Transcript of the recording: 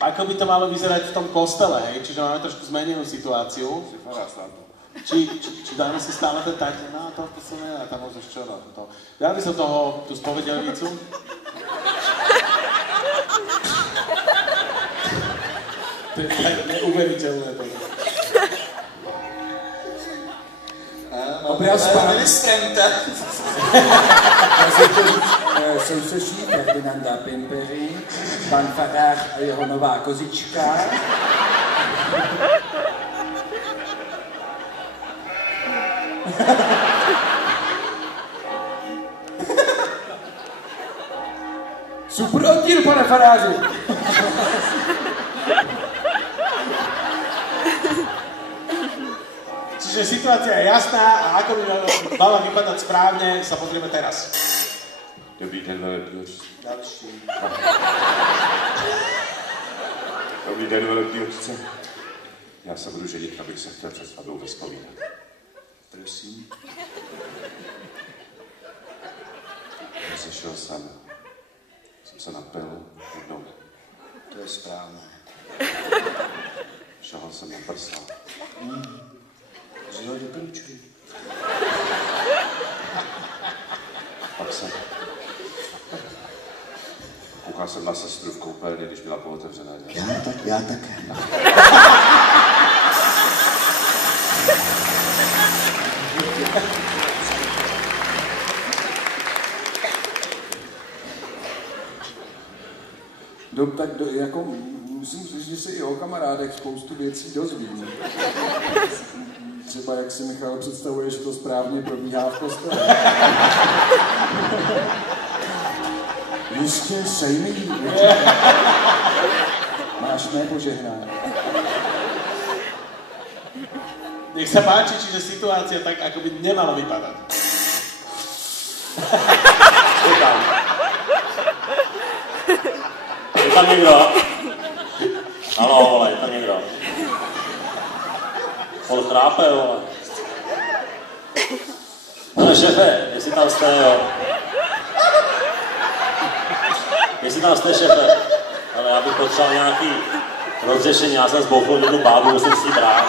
Ako by to malo vyzerať v tom kostele, hej? Čiže máme trošku zmenenú situáciu. Či dáme si stále ten tak, no to sa nedá, tam môžeš čo, no to. Dal by som toho, tú spovedelnicu. To je tak neuveriteľné. Obraz pana ministranta. Souseží Ferdinanda Pimpery, pan farář a jeho nová kozička. Super oddíl, pane faráři. Čiže situácia je jasná a ako by mala vypadať správne, sa pozrieme teraz. Dobrý den, velebný otče. Další. Dobrý den, velebný otče. Já se budu ženit, abych se chtěl před svatbou vyzpovídat. Prosím. Rozešel jsem se napil jednou. To je správné. Šahal jsem na prsa. Že ho doporučuji. Pak jsem koukal jsem na sestru v koupelně, když byla pootevřená. Já také. Jako musím říct, že si i o kamarádech spoustu věcí dozvím. Třeba jak si Michal představuje, že to správně probíhá v kostele. Jistě, sejmý. Máš mé požehnání. Nech sa páči, čiže situácia tak, ako by nemalo vypadať. Je tam někdo? Haló, vole, je tam někdo? Pol chrápe, vole. Pane šefe, jestli tam jste, jo. Jestli tam jste, šefe. Ale já bych potřeboval nějaký rozřešení, já jsem zboufl jednu bábu, musím si ji brát.